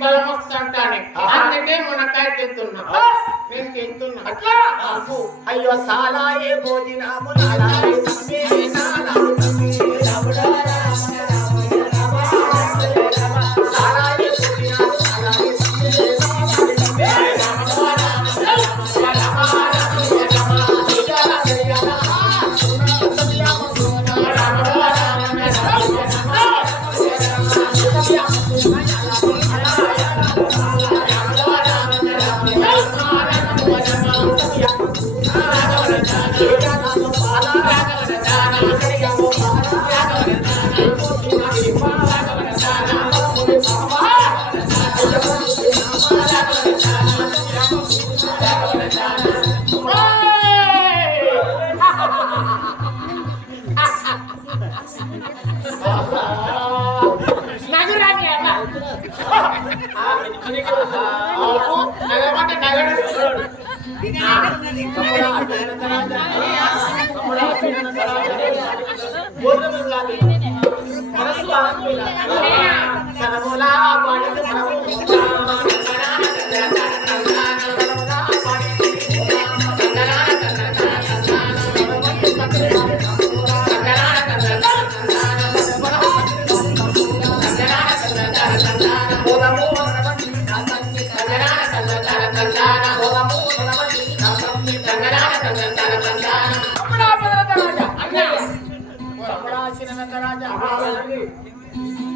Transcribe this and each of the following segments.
బలం వస్తుంటాను అందుకే మునక్కాయ తింటున్నా నేను తింటున్నా అట్లా అయ్యో సాలాయే భోజనాము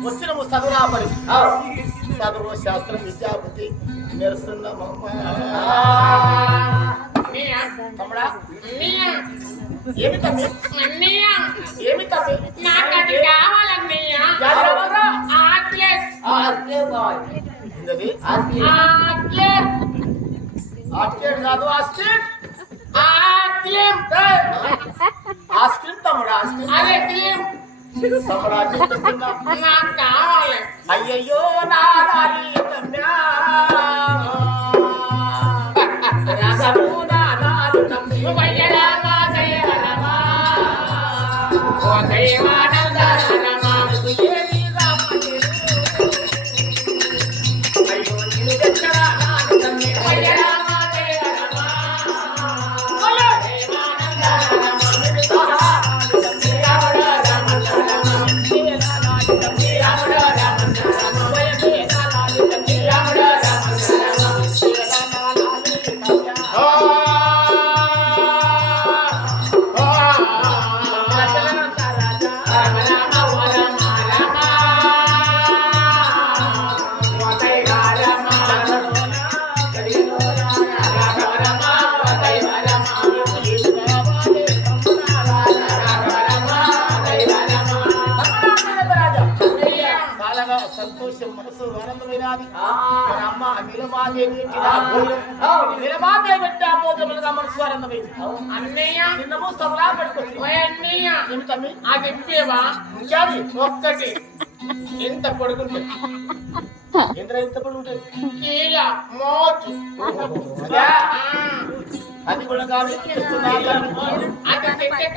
వచ్చినము చదువురాపడి చదువు శాస్త్రం విద్యాబుద్ధి మెరుస్తున్నామమ్మా ఏమి తమ్మి ఏమి తమ్మి నాకు కావాలన్నయ్య కాదు ఆస్క్రీమ్ తమ్ముడా నాకు కావాలి అయ్యయ్యో నాదాలి సంతోషం మనసు ఆనందమైనది అమ్మ నిలమాదేవి పెట్టా భోజనములుగా మనసు ఆనందమైంది అన్నయ్య చిన్నము సదలా పెట్టుకోవచ్చు అన్నయ్య ఏమి తమ్మి అది ఇప్పేవా ఇంకాది ఒక్కటి ఎంత పొడుగుంటుంది ఎంత పొడుగుంటుంది కీల మోచు అది కూడా కాదు అది తింటే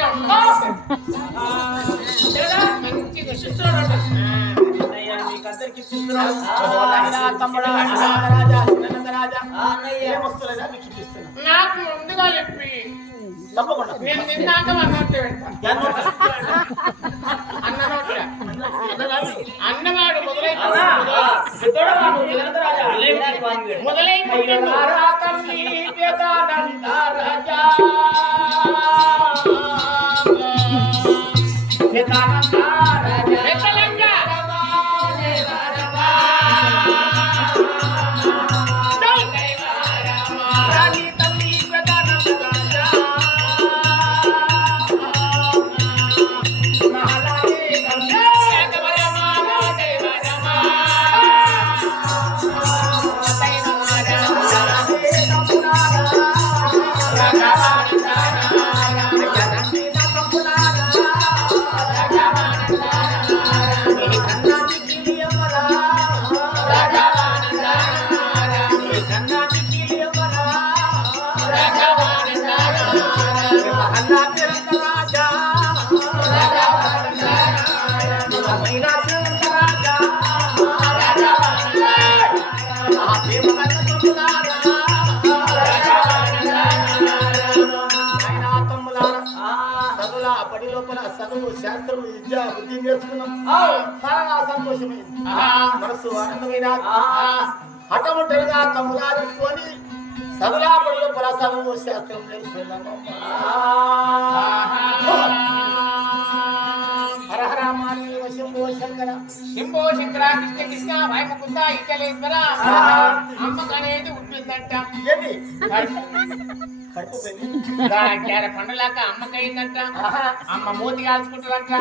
మంచిగా శుశ్రూష నాకు ముందుగా చెప్పి తప్పకుండా నేను తిన్నాక అన్నట్టు అన్నవాడు మొదలై ఆ పడి లోపల చదువు శాస్త్రం విద్య బుద్ధి నేర్చుకున్నాం చాలా సంతోషమైంది మనసు ఆనందమైన హఠముట్టలుగా తమ్ములా పెట్టుకొని చదువులా పడి లోపల చదువు శాస్త్రం నేర్చుకున్నాము శంభో శంకర శంభో శంకర కృష్ణ కృష్ణ వైముకుంద ఇటలేశ్వర అమ్మకు అనేది ఉంటుందంట ఏంటి కడుపు కడుపు పెళ్ళి పండులాక అమ్మకైందంట అమ్మ మూతి కాల్చుకుంటుందంట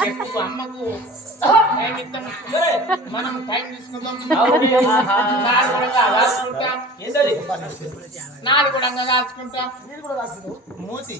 చెప్పుకు అమ్మకు టైం ఇస్తాం. మనం టైం తీసుకుందాం నాలుగు కూడా కాల్చుకుంటాం ఏంటది నాలుగు కూడా కాల్చుకుంటాం మీరు కూడా రాసిండు మూతి